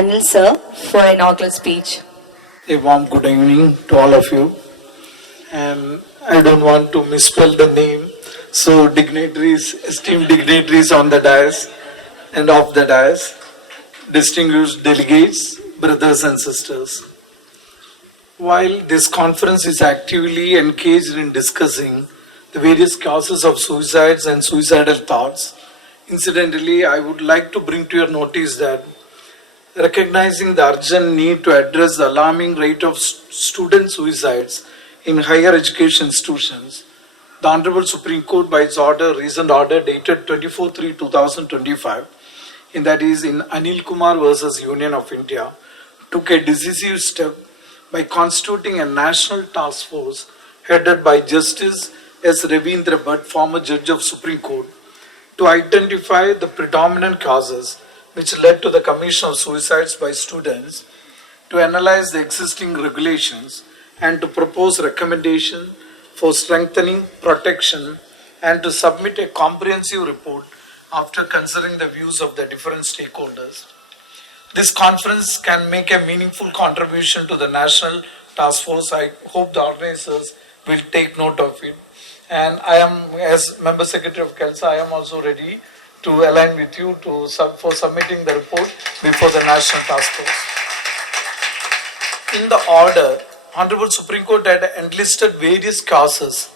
Anil sir for inaugural speech. A warm good evening to all of you. And I don't want to misspell the name. So dignitaries, esteemed dignitaries on the dais and off the dais, distinguished delegates, brothers and sisters. While this conference is actively engaged in discussing the various causes of suicides and suicidal thoughts, incidentally, I would like to bring to your notice that recognizing the urgent need to address the alarming rate of student suicides in higher education institutions, the Honorable Supreme Court by its recent order dated 24/3/2025, and that is in Anil Kumar versus Union of India, took a decisive step by constituting a national task force headed by Justice S. Ravindra Bhatt, former judge of Supreme Court, to identify the predominant causes which led to the commission of suicides by students, to analyze the existing regulations and to propose recommendations for strengthening protection and to submit a comprehensive report after considering the views of the different stakeholders. This conference can make a meaningful contribution to the national task force. I hope the organizers will take note of it. And I am, as Member Secretary of KELSA, I am also ready to align with you for submitting the report before the National Task Force. In the order, Honorable Supreme Court had enlisted various causes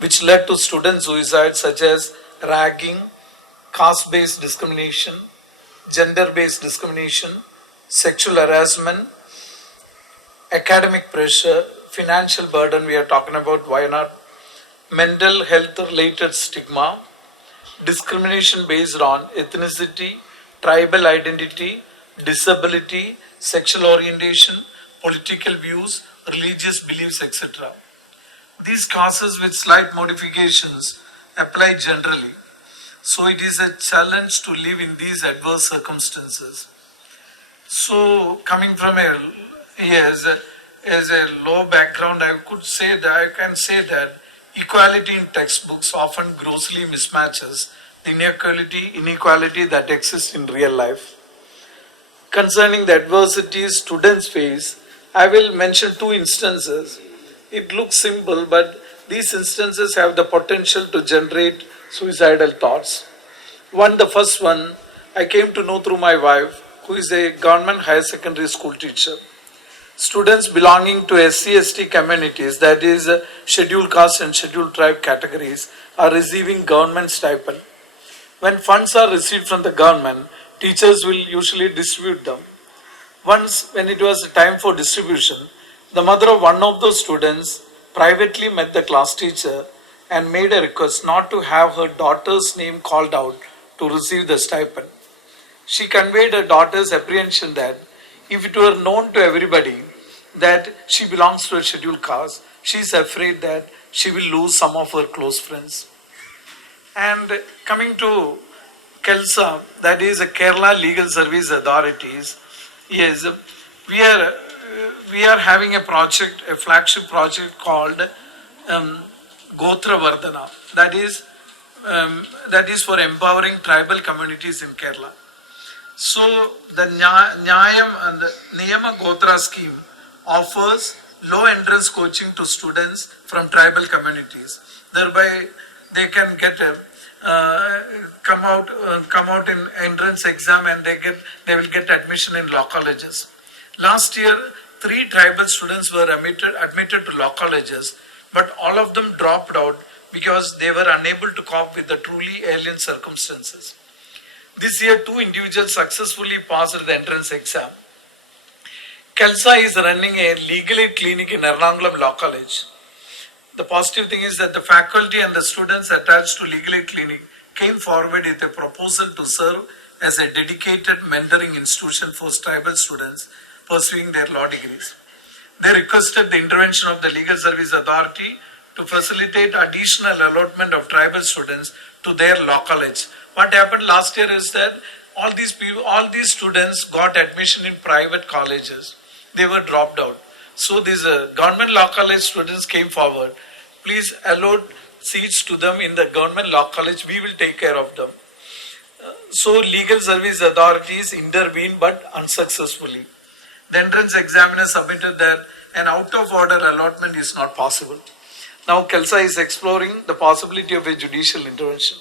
which led to student suicide, such as ragging, caste-based discrimination, gender-based discrimination, sexual harassment, academic pressure, financial burden, we are talking about why not, mental health related stigma, discrimination based on ethnicity, tribal identity, disability, sexual orientation, political views, religious beliefs, etc. These causes with slight modifications apply generally. So it is a challenge to live in these adverse circumstances. So coming from as a low background, I can say that equality in textbooks often grossly mismatches the inequality that exists in real life. Concerning the adversities students face, I will mention two instances. It looks simple, but these instances have the potential to generate suicidal thoughts. The first one, I came to know through my wife, who is a government higher secondary school teacher. Students belonging to SC/ST communities, that is scheduled caste and scheduled tribe categories, are receiving government stipend. When funds are received from the government, teachers will usually distribute them. Once, when it was time for distribution, the mother of one of those students privately met the class teacher and made a request not to have her daughter's name called out to receive the stipend. She conveyed her daughter's apprehension that if it were known to everybody that she belongs to a scheduled caste, she is afraid that she will lose some of her close friends. And coming to KELSA, that is a Kerala Legal Service Authorities, yes, we are having a project, a flagship project called Gotra Vardhana. That is for empowering tribal communities in Kerala. So the Nyayam and the Niyama Gotra scheme offers low entrance coaching to students from tribal communities. Thereby, they can get come out in entrance exam and they will get admission in law colleges. Last year, 3 tribal students were admitted to law colleges, but all of them dropped out because they were unable to cope with the truly alien circumstances. This year, 2 individuals successfully passed the entrance exam. KELSA is running a legal aid clinic in Ernakulam Law College. The positive thing is that the faculty and the students attached to legal aid clinic came forward with a proposal to serve as a dedicated mentoring institution for tribal students pursuing their law degrees. They requested the intervention of the Legal Service Authority to facilitate additional allotment of tribal students to their law college. What happened last year is that all these students got admission in private colleges. They were dropped out. So these government law college students came forward. Please allot seats to them in the government law college. We will take care of them. So legal service authorities intervened but unsuccessfully. The entrance examiner submitted that an out of order allotment is not possible. Now KELSA is exploring the possibility of a judicial intervention.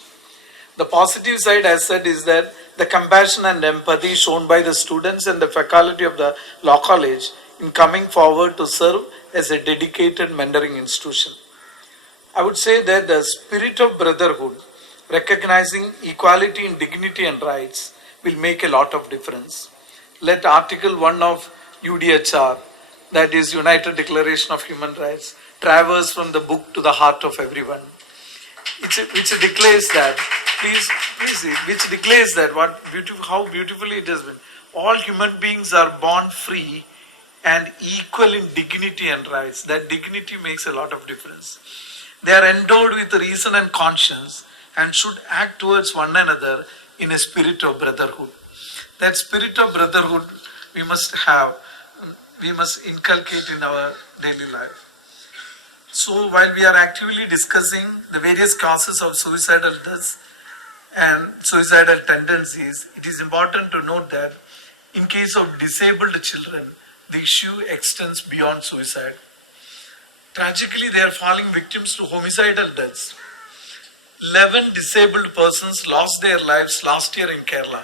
The positive side, as said, is that the compassion and empathy shown by the students and the faculty of the law college in coming forward to serve as a dedicated mentoring institution. I would say that the spirit of brotherhood, recognizing equality in dignity and rights, will make a lot of difference. Let Article 1 of UDHR, that is United Declaration of Human Rights, traverse from the book to the heart of everyone. Which declares that, please see, which declares that how beautifully it has been. All human beings are born free and equal in dignity and rights. That dignity makes a lot of difference. They are endowed with reason and conscience and should act towards one another in a spirit of brotherhood. That spirit of brotherhood we must have, we must inculcate in our daily life. So while we are actively discussing the various causes of suicidal deaths and suicidal tendencies, it is important to note that in case of disabled children, the issue extends beyond suicide. Tragically, they are falling victims to homicidal deaths. 11 disabled persons lost their lives last year in Kerala.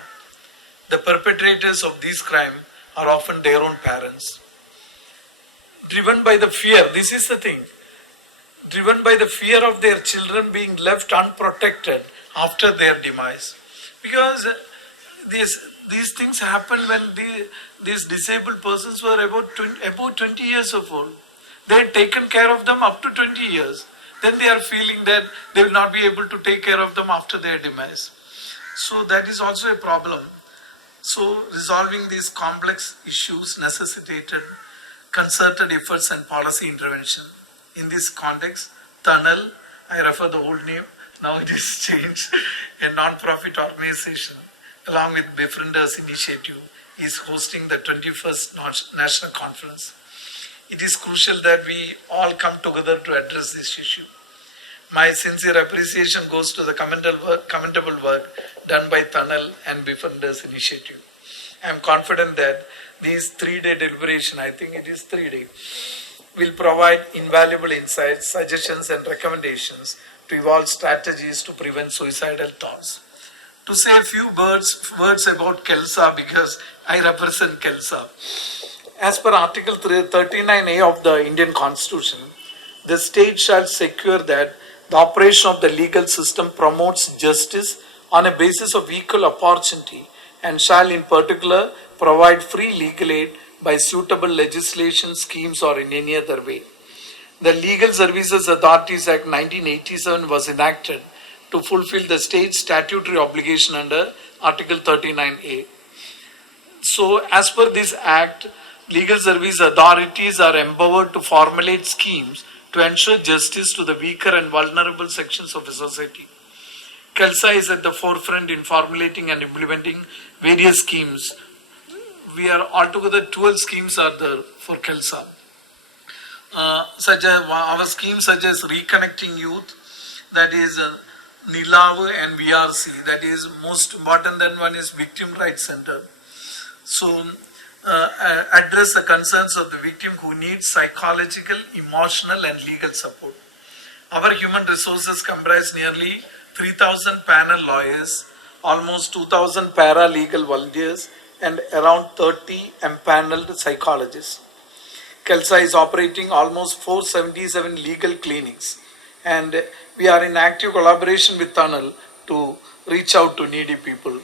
The perpetrators of this crime are often their own parents. Driven by the fear, this is the thing, driven by the fear of their children being left unprotected after their demise. Because these things happened when these disabled persons were about 20 years of old. They had taken care of them up to 20 years. Then they are feeling that they will not be able to take care of them after their demise. So that is also a problem. So resolving these complex issues necessitated concerted efforts and policy intervention. In this context, Tunnel, I refer the old name, now it is changed, a non-profit organization along with Befrienders Initiative is hosting the 21st National Conference. It is crucial that we all come together to address this issue. My sincere appreciation goes to the commendable work done by Tunnel and Befrienders Initiative. I am confident that these 3-day deliberation, I think it is 3-day, will provide invaluable insights, suggestions and recommendations to evolve strategies to prevent suicidal thoughts. To say a few words about KELSA, because I represent KELSA. As per Article 39A of the Indian Constitution, the state shall secure that the operation of the legal system promotes justice on a basis of equal opportunity and shall in particular provide free legal aid by suitable legislation, schemes or in any other way. The Legal Services Authorities Act 1987 was enacted to fulfill the state's statutory obligation under Article 39A. So as per this act, legal service authorities are empowered to formulate schemes to ensure justice to the weaker and vulnerable sections of the society. KELSA is at the forefront in formulating and implementing various schemes. We are altogether 12 schemes are there for KELSA. Such as our schemes such as Reconnecting Youth, that is NILAV and VRC, that is most important than one is Victim Rights Center. So address the concerns of the victim who needs psychological, emotional and legal support. Our human resources comprise nearly 3,000 panel lawyers, almost 2,000 paralegal volunteers and around 30 empaneled psychologists. KELSA is operating almost 477 legal clinics and we are in active collaboration with Tunnel to reach out to needy people.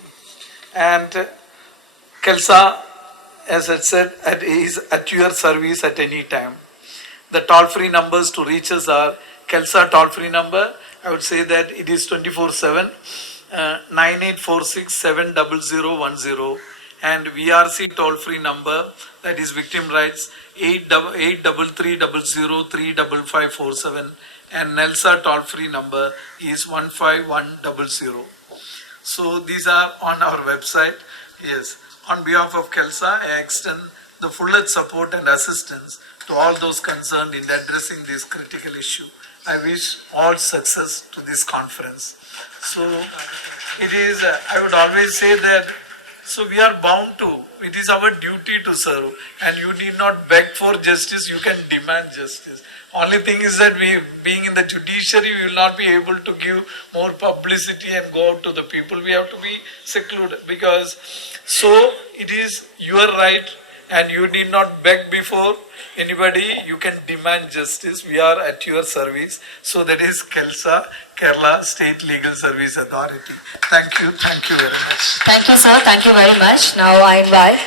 And KELSA, as I said, is at your service at any time. The toll-free numbers to reach us are KELSA toll-free number. I would say that it is 24/7, 9846-70010, and VRC toll-free number, that is Victim Rights, 8833003547, and NELSA toll-free number is 15100. So these are on our website. Yes. On behalf of KELSA, I extend the fullest support and assistance to all those concerned in addressing this critical issue. I wish all success to this conference. So it is, I would always say that, so we are bound to, it is our duty to serve, and you need not beg for justice, you can demand justice. Only thing is that we, being in the judiciary, we will not be able to give more publicity and go out to the people. We have to be secluded, because so it is your right, and you need not beg before anybody, you can demand justice. We are at your service. So that is KELSA, Kerala State Legal Service Authority. Thank you very much. Thank you, sir. Thank you very much. Now I invite